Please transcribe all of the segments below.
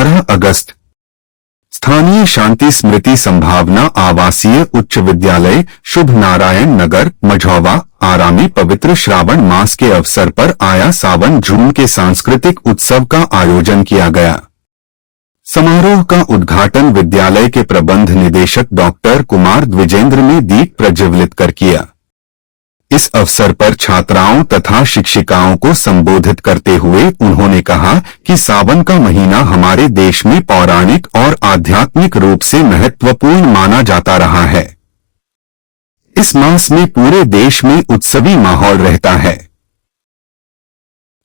18 अगस्त। स्थानीय शांति स्मृति संभावना आवासीय उच्च विद्यालय शुभ नारायण नगर मझौवा आरा में पवित्र श्रावण मास के अवसर पर आया सावन जून के सांस्कृतिक उत्सव का आयोजन किया गया। समारोह का उद्घाटन विद्यालय के प्रबंध निदेशक डॉक्टर कुमार द्विजेंद्र ने दीप प्रज्वलित कर किया। इस अवसर पर छात्राओं तथा शिक्षिकाओं को संबोधित करते हुए उन्होंने कहा कि सावन का महीना हमारे देश में पौराणिक और आध्यात्मिक रूप से महत्वपूर्ण माना जाता रहा है। इस मास में पूरे देश में उत्सवी माहौल रहता है।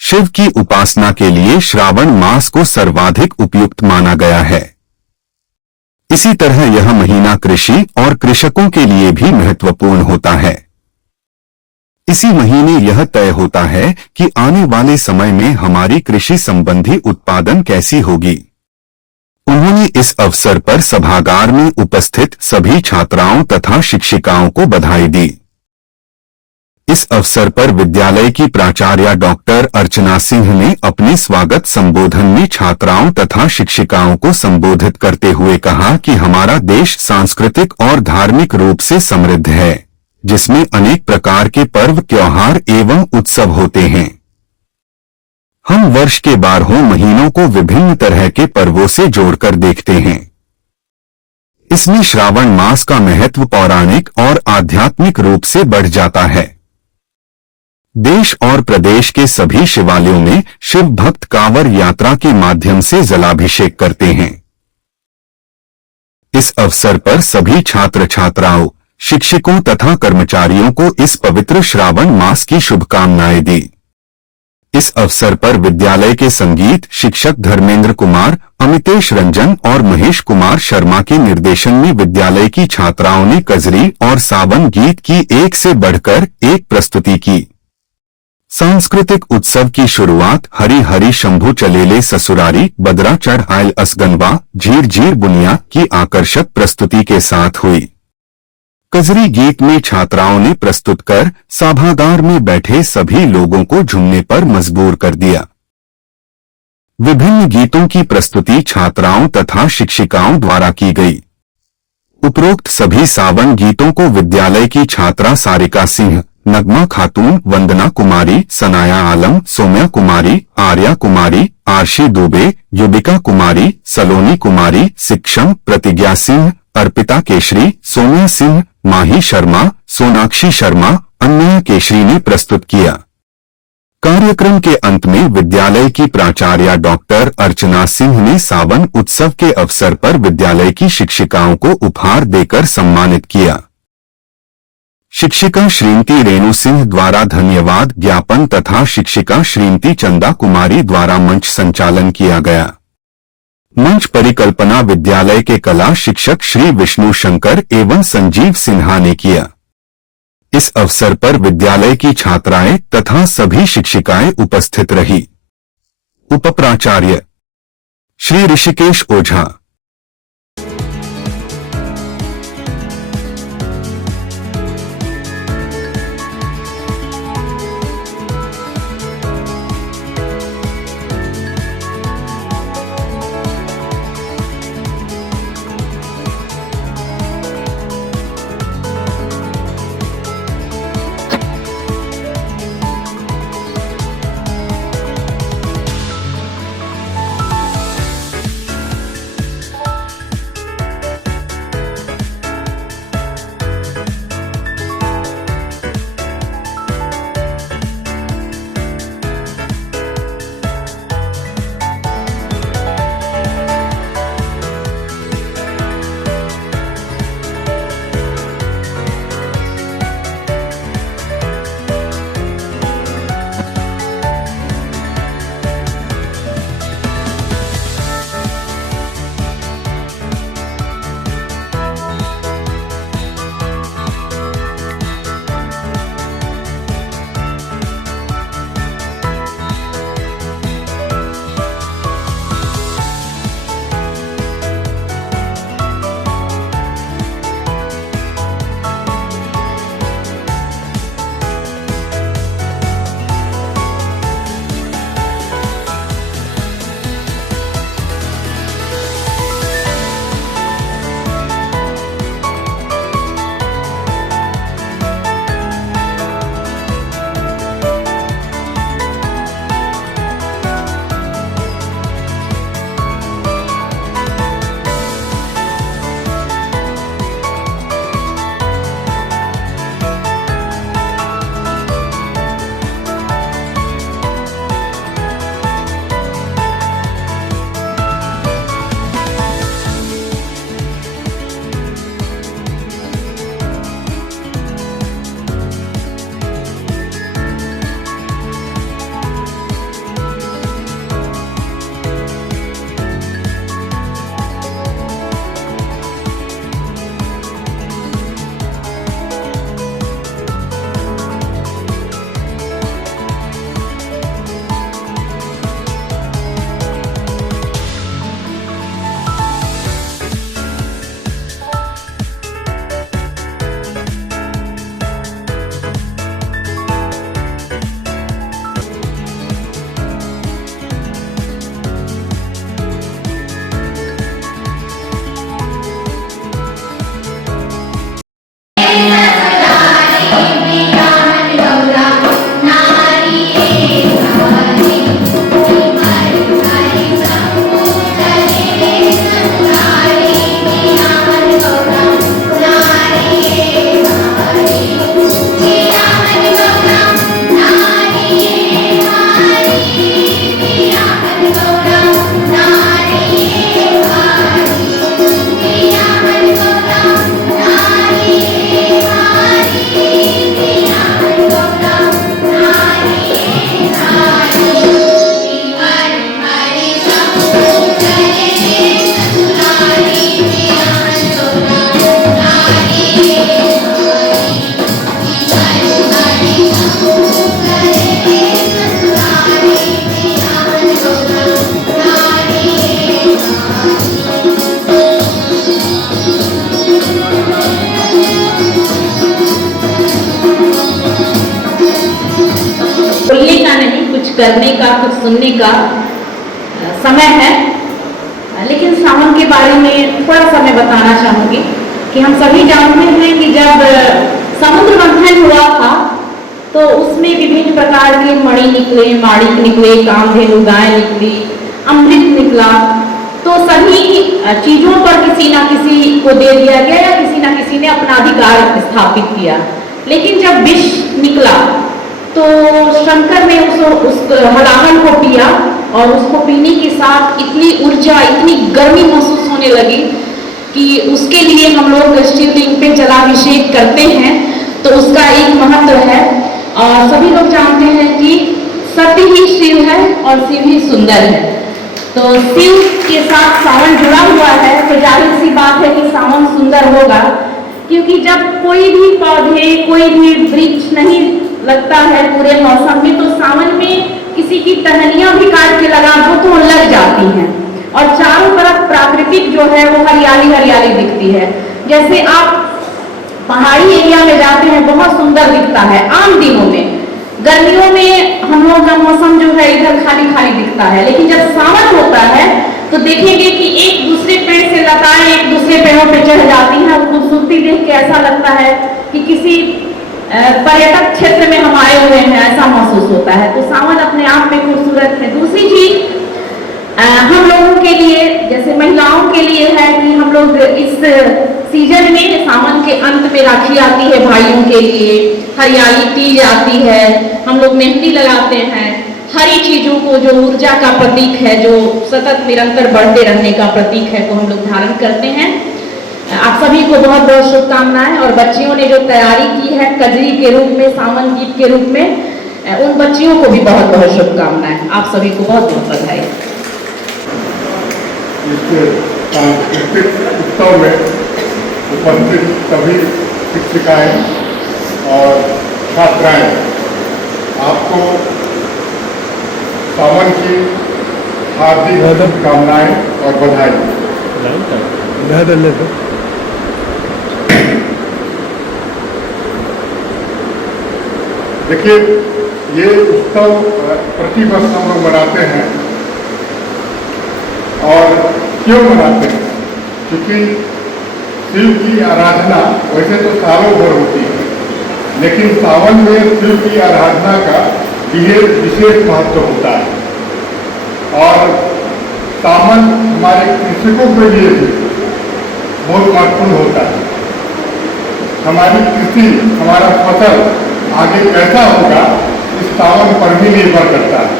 शिव की उपासना के लिए श्रावण मास को सर्वाधिक उपयुक्त माना गया है। इसी तरह यह महीना कृषि और कृषकों के लिए भी महत्वपूर्ण होता है। इसी महीने यह तय होता है कि आने वाले समय में हमारी कृषि संबंधी उत्पादन कैसी होगी। उन्होंने इस अवसर पर सभागार में उपस्थित सभी छात्राओं तथा शिक्षिकाओं को बधाई दी। इस अवसर पर विद्यालय की प्राचार्या डॉक्टर अर्चना सिंह ने अपने स्वागत संबोधन में छात्राओं तथा शिक्षिकाओं को संबोधित करते हुए कहा कि हमारा देश सांस्कृतिक और धार्मिक रूप से समृद्ध है, जिसमें अनेक प्रकार के पर्व त्योहार एवं उत्सव होते हैं। हम वर्ष के 12 महीनों को विभिन्न तरह के पर्वों से जोड़कर देखते हैं। इसमें श्रावण मास का महत्व पौराणिक और आध्यात्मिक रूप से बढ़ जाता है। देश और प्रदेश के सभी शिवालयों में शिव भक्त कांवड़ यात्रा के माध्यम से जलाभिषेक करते हैं। इस अवसर पर सभी छात्र छात्राओं, शिक्षकों तथा कर्मचारियों को इस पवित्र श्रावण मास की शुभकामनाएं दी। इस अवसर पर विद्यालय के संगीत शिक्षक धर्मेंद्र कुमार, अमितेश रंजन और महेश कुमार शर्मा के निर्देशन में विद्यालय की छात्राओं ने कजरी और सावन गीत की एक से बढ़कर एक प्रस्तुति की। सांस्कृतिक उत्सव की शुरुआत हरी हरी शंभु चलेले ससुरारी बदरा चढ़ आयल असगनवा झीर झीर बुनिया की आकर्षक प्रस्तुति के साथ हुई। कजरी गीत में छात्राओं ने प्रस्तुत कर सभागार में बैठे सभी लोगों को झूमने पर मजबूर कर दिया। विभिन्न गीतों की प्रस्तुति छात्राओं तथा शिक्षिकाओं द्वारा की गई। उपरोक्त सभी सावन गीतों को विद्यालय की छात्रा सारिका सिंह, नगमा खातून, वंदना कुमारी, सनाया आलम, सौम्या कुमारी, आर्या कुमारी, आरशी दुबे, युबिका कुमारी, सलोनी कुमारी, शिक्षम, प्रतिज्ञा सिंह, अर्पिता केशरी, सोनिया सिंह, माही शर्मा, सोनाक्षी शर्मा, अन्या केशरी ने प्रस्तुत किया। कार्यक्रम के अंत में विद्यालय की प्राचार्या डॉक्टर अर्चना सिंह ने सावन उत्सव के अवसर पर विद्यालय की शिक्षिकाओं को उपहार देकर सम्मानित किया। शिक्षिका श्रीमती रेणु सिंह द्वारा धन्यवाद ज्ञापन तथा शिक्षिका श्रीमती चंदा कुमारी द्वारा मंच संचालन किया गया। मंच परिकल्पना विद्यालय के कला शिक्षक श्री विष्णु शंकर एवं संजीव सिन्हा ने किया। इस अवसर पर विद्यालय की छात्राएं तथा सभी शिक्षिकाएं उपस्थित रही। उपप्राचार्य श्री ऋषिकेश ओझा। कुछ सुनने का समय है। लेकिन सावन के बारे में थोड़ा सा मैं बताना चाहूँगी कि हम सभी जानते हैं कि जब समुद्र मंथन हुआ था तो उसमें विभिन्न प्रकार के मणि निकले, माणिक निकले, कामधेनु गाय निकली, अमृत निकला। तो सभी चीजों पर किसी ना किसी को दे दिया गया या किसी ना किसी ने अपना अधिकार स्थापित किया। लेकिन जब विष निकला तो शंकर ने उस हलाहल को पिया और उसको पीने के साथ इतनी ऊर्जा, इतनी गर्मी महसूस होने लगी कि उसके लिए हम लोग शिवलिंग पे जलाभिषेक करते हैं। तो उसका एक महत्व है और सभी लोग जानते हैं कि सत्य ही शिव है और शिव ही सुंदर है। तो शिव के साथ सावन जुड़ा हुआ है तो जाहिर सी बात है कि सावन सुंदर होगा, क्योंकि जब कोई भी पौधे, कोई भी वृक्ष नहीं लगता है पूरे मौसम में, तो सावन में किसी की टहनियां भी काट के लगा दो तो लग जाती हैं और चारों तरफ प्राकृतिक जो है वो हरियाली हरियाली दिखती है। जैसे आप पहाड़ी एरिया में जाते हैं, बहुत सुंदर दिखता है आम दिनों में। गर्मियों में हम लोग का मौसम जो है इधर खाली खाली दिखता है, लेकिन जब सावन होता है तो देखेंगे कि एक दूसरे पेड़ से लताएं एक दूसरे पेड़ों पे चढ़ जाती हैं और खूबसूरती देख के ऐसा लगता है कि किसी पर्यटक क्षेत्र में हम आए हुए हैं, ऐसा महसूस होता है। तो सावन अपने आप में खूबसूरत है। दूसरी चीज हम लोगों के लिए, जैसे महिलाओं के लिए है कि हम लोग इस सीजन में सावन के अंत में राखी आती है भाइयों के लिए, हरियाली तीज आती है, हम लोग मेहंदी लगाते हैं। हरी चीजों को जो ऊर्जा का प्रतीक है, जो सतत निरंतर बढ़ते रहने का प्रतीक है, को हम लोग धारण करते हैं। आप सभी को बहुत बहुत शुभकामनाएं। और बच्चियों ने जो तैयारी की है कजरी के रूप में, सावन गीत के रूप में, उन बच्चियों को भी बहुत बहुत शुभकामनाएं। आप सभी को बहुत बहुत बधाई। इस सांस्कृतिक उत्सव में उपस्थित सभी शिक्षिकाएं और छात्राएं, आपको सावन की हार्दिक शुभकामनाएं और बधाई। देखिए, ये उत्सव प्रतिवर्ष हम लोग मनाते हैं। और क्यों मनाते हैं? क्योंकि शिव की आराधना वैसे तो सालों भर होती है, लेकिन सावन में शिव की आराधना का विशेष महत्व होता है। और सावन हमारे कृषकों के लिए भी बहुत महत्वपूर्ण होता है। हमारी कृषि, हमारा फसल आगे कैसा होगा इस सावन पर भी निर्भर करता है।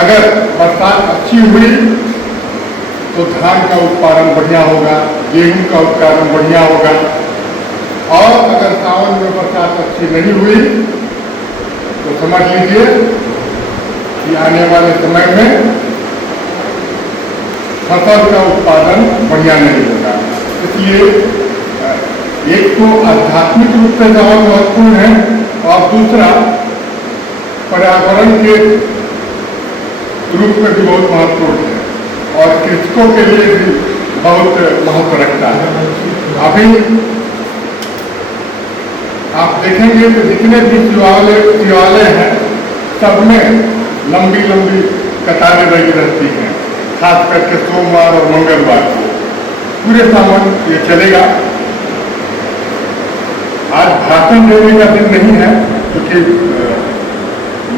अगर बरसात अच्छी हुई तो धान का उत्पादन बढ़िया होगा, गेहूं का उत्पादन बढ़िया होगा। और अगर सावन में बरसात अच्छी नहीं हुई तो समझ लीजिए कि आने वाले समय में फसल का उत्पादन बढ़िया नहीं होगा। इसलिए एक तो आध्यात्मिक रूप से बहुत महत्वपूर्ण है और दूसरा पर्यावरण के रूप में भी बहुत महत्वपूर्ण है और कृषकों के लिए भी बहुत महत्व रखता है। अभी आप देखेंगे तो जितने भी शिवालय हैं, सब में लंबी लंबी कतारें लगी रहती हैं, खास करके सोमवार और मंगलवार को। पूरे सावन ये चलेगा। आज भाषण देने का दिन नहीं है, क्योंकि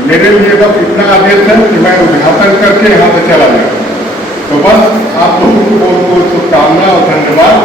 मेरे लिए बस इतना आदेश है कि मैं उद्घाटन करके यहाँ से चला जाऊँ। तो बस आप लोगों को बहुत बहुत शुभकामनाएं और धन्यवाद।